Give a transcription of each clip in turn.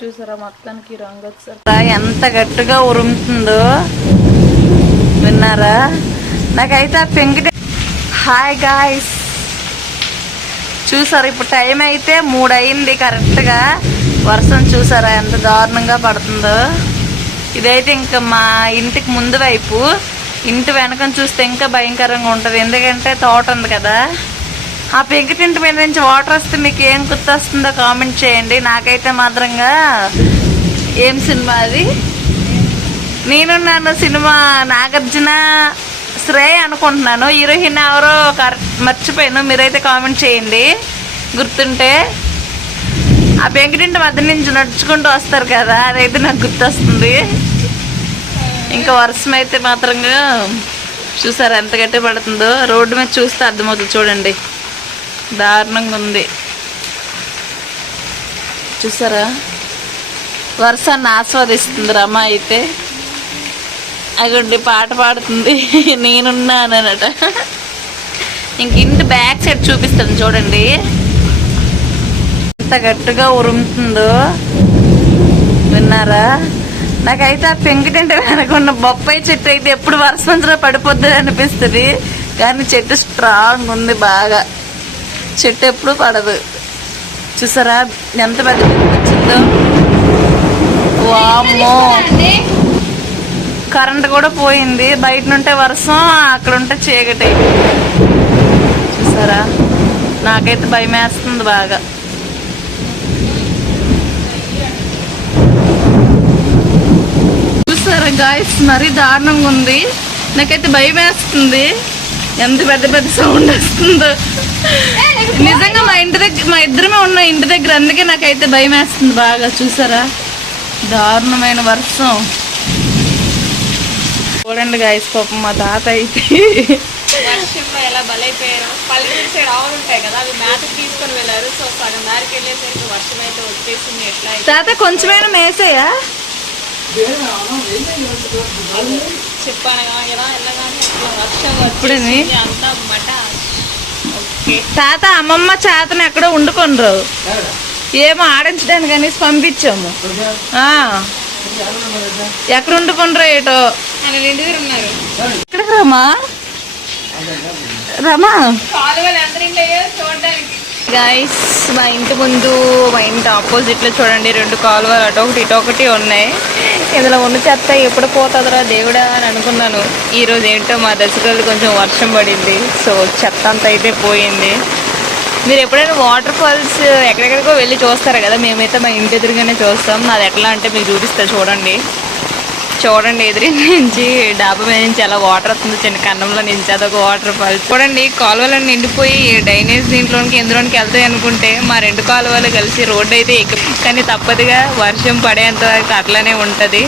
చూసారా మొత్తానికి రంగు వచ్చారు. ఎంత గట్టిగా ఉరుముతుందో విన్నారా? నాకైతే ఆ పెంకిటి. హాయ్ గాయ్స్, చూసారు ఇప్పుడు టైం అయితే 3 అయింది కరెక్ట్గా. వర్షం చూసారా ఎంత దారుణంగా పడుతుందో. ఇదైతే ఇంకా మా ఇంటికి ముందు వైపు, ఇంటి వెనకని చూస్తే ఇంకా భయంకరంగా ఉంటుంది. ఎందుకంటే తోట ఉంది కదా. ఆ పెంకుటింటి మీద నుంచి వాటర్ వస్తే మీకు ఏం గుర్తొస్తుందో కామెంట్ చేయండి. నాకైతే మాత్రంగా ఏం సినిమా అది, నేనున్నాను సినిమా, నాగార్జున శ్రేయ అనుకుంటున్నాను. హీరోయిన్ ఎవరో మర్చిపోయాను, మీరైతే కామెంట్ చేయండి గుర్తుంటే. ఆ పెంకుటింటి మధ్య నుంచి నడుచుకుంటూ వస్తారు కదా, అదైతే నాకు గుర్తొస్తుంది. ఇంకా వర్షం అయితే మాత్రంగా చూసారా ఎంత గట్టి పడుతుందో. రోడ్డు మీద చూస్తే అర్థమవుతుంది చూడండి, దారుణంగా ఉంది చూసారా. వర్షాన్ని ఆస్వాదిస్తుంది రమ అయితే. అగండి పాట పాడుతుంది నేనున్నానట. ఇంక ఇంటి బ్యాక్ సైడ్ చూపిస్తాను చూడండి ఎంత గట్టిగా ఉరుముతుందో విన్నారా? నాకైతే ఆ పెంకుటింటి వెనకున్న బొప్పాయి చెట్టు అయితే ఎప్పుడు వర్షంలో పడిపోద్ది అనిపిస్తుంది, కానీ చెట్టు స్ట్రాంగ్ ఉంది బాగా. చెట్టు ఎప్పుడు పడదు. చూసారా ఎంత పెద్ద వచ్చిందో. వామ్మో, కరెంట్ కూడా పోయింది. బయట నుంటే వర్షం, అక్కడ ఉంటే చీకటి. చూసారా నాకైతే భయం వేస్తుంది బాగా. చూసారా గాయస్ మరీ దారుణంగా ఉంది. నాకైతే భయం వేస్తుంది, ఎంత పెద్ద పెద్ద సౌండ్ వస్తుందో. నిజంగా మా ఇద్దరమే ఉన్న ఇంటి దగ్గర, అందుకే నాకైతే భయం వేస్తుంది బాగా. చూసారా దారుణమైన వర్షం. చూడండి గాయస్, పాపం మా తాత అయితే వర్షంలో ఎలా బలైపోయారు. పల్లెటూరు సైడ్ ఆవులు ఉంటాయి కదా, అవి మేతకు తీసుకొని వెళ్ళారు. సో సగం దారికి వెళ్ళేసరికి వర్షం అయితే వచ్చేసింది. ఎట్లా తాత కొంచెమైనా మేసయ్యా చెప్పాను ఎలా వెళ్ళగానే అట్లా వర్షం వచ్చేసింది అంతా మట. తాత అమ్మమ్మ చేతను ఎక్కడో వండుకొనరు, ఏమో ఆడించడానికి అనేసి పంపించాము. ఎక్కడ వండుకొనరు ఏటో. ఉన్నారు ఎక్కడికి రమా రమా చూడడానికి. గైస్ మా ఇంటి ముందు, మా ఇంటి ఆపోజిట్లో చూడండి 2 కాలువలు అటొకటి ఇటొకటి ఉన్నాయి. ఇందులో ఉన్న చెత్త ఎప్పుడు పోతుందిరా దేవుడా అని అనుకున్నాను. ఈరోజు ఏంటో మా దశలో కొంచెం వర్షం పడింది, సో చెత్త అంతా అయితే పోయింది. మీరు ఎప్పుడైనా వాటర్ ఫాల్స్ ఎక్కడెక్కడికో వెళ్ళి చూస్తారు కదా, మేమైతే మా ఇంటి ఎదురుగానే చూస్తాం. అది ఎట్లా అంటే మీకు చూపిస్తా చూడండి. ఎదురు నుంచి డాబా మీద నుంచి అలా వాటర్ వస్తుంది చిన్న కన్నంలో నుంచి, అదొక వాటర్ ఫాల్స్. చూడండి కాలువలను నిండిపోయి డ్రైనేజ్ దీంట్లోనికి ఎందులోనికి వెళ్తాయి అనుకుంటే మా 2 కాలువలు కలిసి రోడ్డు అయితే కానీ తప్పదుగా వర్షం పడేంత వరకు అట్లానే ఉంటుంది.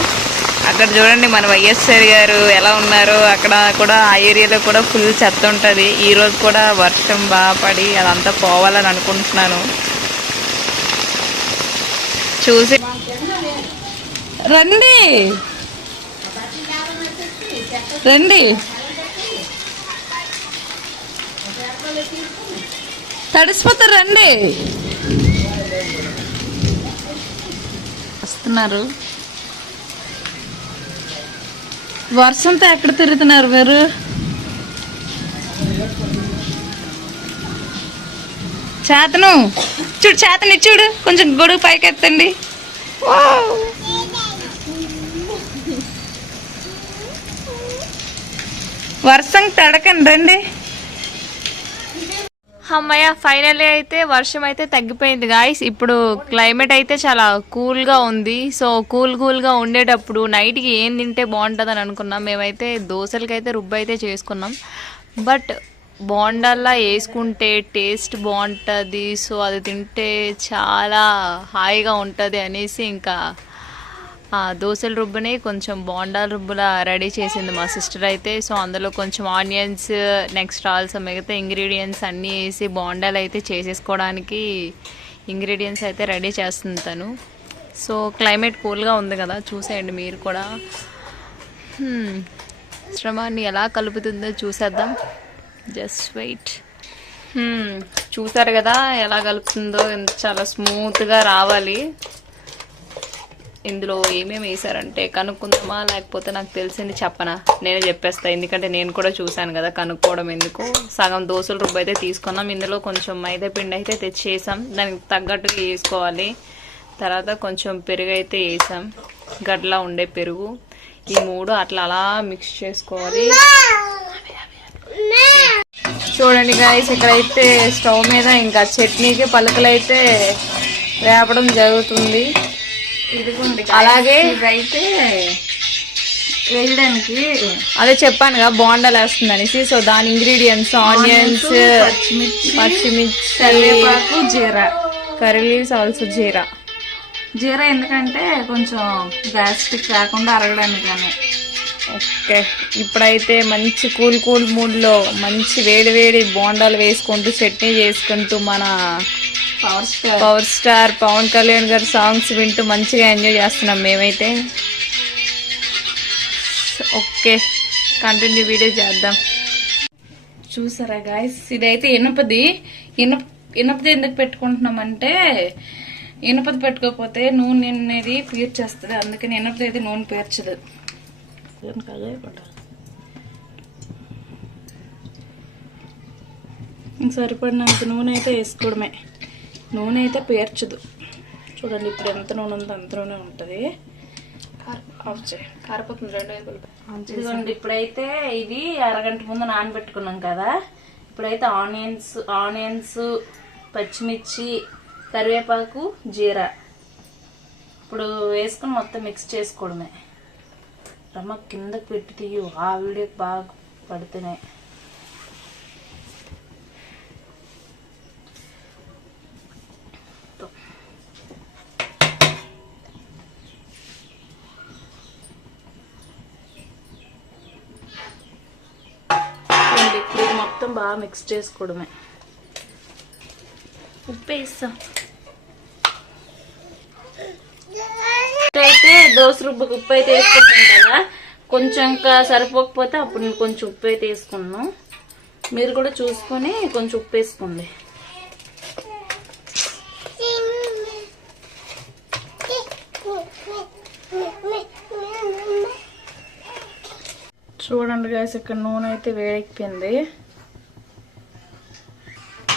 అక్కడ చూడండి మన వైఎస్ఆర్ గారు ఎలా ఉన్నారో, అక్కడ కూడా ఆ ఏరియాలో కూడా ఫుల్ చెత్త ఉంటుంది. ఈరోజు కూడా వర్షం బాగా పడి అదంతా పోవాలని అనుకుంటున్నాను. చూసి రండి తడిసిపోతారు రండి. వస్తున్నారు వర్షంతో. ఎక్కడ తిరుగుతున్నారు మీరు? చేతను చూడు, చేతని చూడు, కొంచెం గొడుగు పైకి ఎత్తండి. వర్షం తడకండి రండి. అమ్మయ్య ఫైనల్లీ అయితే వర్షం అయితే తగ్గిపోయింది గాయస్. ఇప్పుడు క్లైమేట్ అయితే చాలా కూల్గా ఉంది. సో కూల్గా ఉండేటప్పుడు నైట్కి ఏం తింటే బాగుంటుంది అని అనుకున్నాం. మేమైతే దోశలకైతే రుబ్బు అయితే చేసుకున్నాం. బట్ బోండాల్లా వేసుకుంటే టేస్ట్ బాగుంటుంది, సో అది తింటే చాలా హాయిగా ఉంటుంది అనేసి ఇంకా దోశల రుబ్బుని కొంచెం బోండాల రుబ్బులా రెడీ చేసింది మా సిస్టర్ అయితే. సో అందులో కొంచెం ఆనియన్స్, నెక్స్ట్ ఆల్సో మిగతా ఇంగ్రీడియంట్స్ అన్నీ వేసి బోండాలు అయితే చేసేసుకోవడానికి ఇంగ్రీడియంట్స్ అయితే రెడీ చేస్తుంది తను. సో క్లైమేట్ కూల్గా ఉంది కదా, చూసేయండి మీరు కూడా. శ్రమాన్ని ఎలా కలుపుతుందో చూసేద్దాం, జస్ట్ వెయిట్. చూసారు కదా ఎలా కలుపుతుందో, చాలా స్మూత్గా రావాలి. ఇందులో ఏమేమి వేసారంటే కనుక్కుందామా, లేకపోతే నాకు తెలిసింది చెప్పనా? నేనే చెప్పేస్తా, ఎందుకంటే నేను కూడా చూశాను కదా, కనుక్కోవడం ఎందుకు. సగం దోశల రుబ్బు అయితే తీసుకున్నాం. ఇందులో కొంచెం మైదా పిండి అయితే తెచ్చేసాం, దానికి తగ్గట్టుగా వేసుకోవాలి. తర్వాత కొంచెం పెరుగు అయితే వేసాం, గడ్లా ఉండే పెరుగు. ఈ మూడు అట్లా అలా మిక్స్ చేసుకోవాలి. చూడండి గాయస్, ఇక్కడైతే స్టవ్ మీద ఇంకా చట్నీకి పలకలు అయితే వేపడం జరుగుతుంది. ఇదిగోండి అలాగే ఇదైతే వేయడానికి అదే చెప్పానుగా బోండాలు వేస్తుంది అనేసి. సో దాని ఇంగ్రీడియంట్స్ ఆనియన్స్, పచ్చిమిర్చి, కరివేపాకు, జీరా. కర్రీ లీవ్స్, ఆల్సో జీరా. జీరా ఎందుకంటే కొంచెం గ్యాస్ట్రిక్ కాకుండా అరగడానికి కానీ. ఓకే, ఇప్పుడైతే మంచి కూల్ మూడ్లో మంచి వేడి బోండాలు వేసుకుంటూ చట్నీ చేసుకుంటూ మన పవర్ స్టార్ పవన్ కళ్యాణ్ గారి సాంగ్స్ వింటూ మంచిగా ఎంజాయ్ చేస్తున్నాం మేమైతే. ఓకే, కంటిన్యూ వీడియో చేద్దాం. చూసారా గాయస్, ఇదైతే ఇనపది ఎందుకు పెట్టుకుంటున్నామంటే ఇనపది పెట్టుకోకపోతే నూనె అనేది పీర్చేస్తుంది, అందుకని ఇనపది అయితే నూనె పీర్చదు. సరిపడినంత నూనె అయితే వేసుకోవడమే, నూనె అయితే పేర్చదు. చూడండి ఇప్పుడు ఎంత నూనె ఉందో అంత నూనె ఉంటుంది. కారపోతుంది రెండు వైపులు. ఇదిగోండి ఇప్పుడైతే ఇది అరగంట ముందు నానబెట్టుకున్నాం కదా. ఇప్పుడైతే ఆనియన్స్, పచ్చిమిర్చి, కరివేపాకు, జీరా ఇప్పుడు వేసుకుని మొత్తం మిక్స్ చేసుకోవడమే. రమ్మ కిందకి పెట్టి తీయు, ఆ వీడియోకి బాగా పడుతున్నాయి. ఇప్పుడు మొత్తం బాగా మిక్స్ చేసుకోవడమే. ఉప్పు వేస్తాం. అయితే దోశ రుబ్బుకి ఉప్పు అయితే వేసుకుంటాం కదా, కొంచెం ఇంకా సరిపోకపోతే అప్పుడు నేను కొంచెం ఉప్పు అయితే వేసుకున్నాను. మీరు కూడా చూసుకొని కొంచెం ఉప్పు వేసుకోండి. చూడండి గాయస్, ఇక్కడ నూనె అయితే వేడెక్కింది.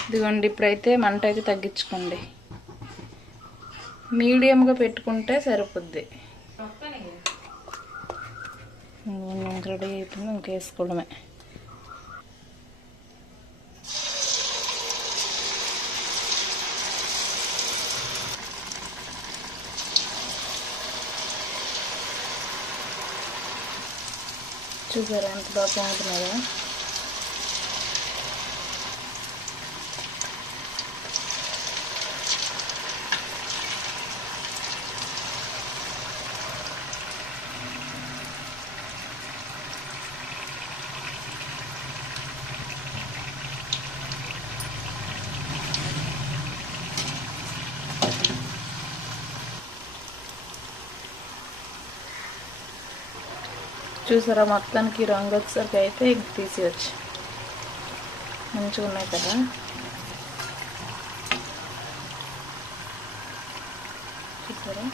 ఇదిగోండి ఇప్పుడైతే మంట అయితే తగ్గించుకోండి, మీడియంగా పెట్టుకుంటే సరిపోద్ది. రెడీ అయిపోయింది, ఇంకేసుకోవడమే. చూసారా ఎంత బాగా పొంగుతున్నాయో. చూసారా మొత్తానికి రంగు వచ్చేసరికి అయితే ఎగ్ తీసేయచ్చు. మంచిగా ఉన్నాయి కదా. చూసారా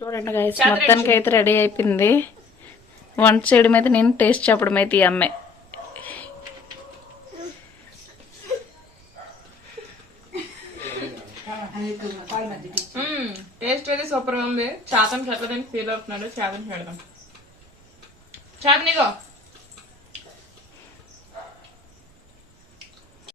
చూడండి గైస్, మొత్తానికి అయితే రెడీ అయిపోయింది. వంట చేయడం అయితే నేను, టేస్ట్ చెప్పడం అయితే ఈ అమ్మాయి. టేస్ట్ అయితే సూపర్ గా ఉంది. చాతన్ పెట్టదని ఫీల్ అవుతున్నాడు. చాతన్ పెడదాం. చాతన్ ఇగో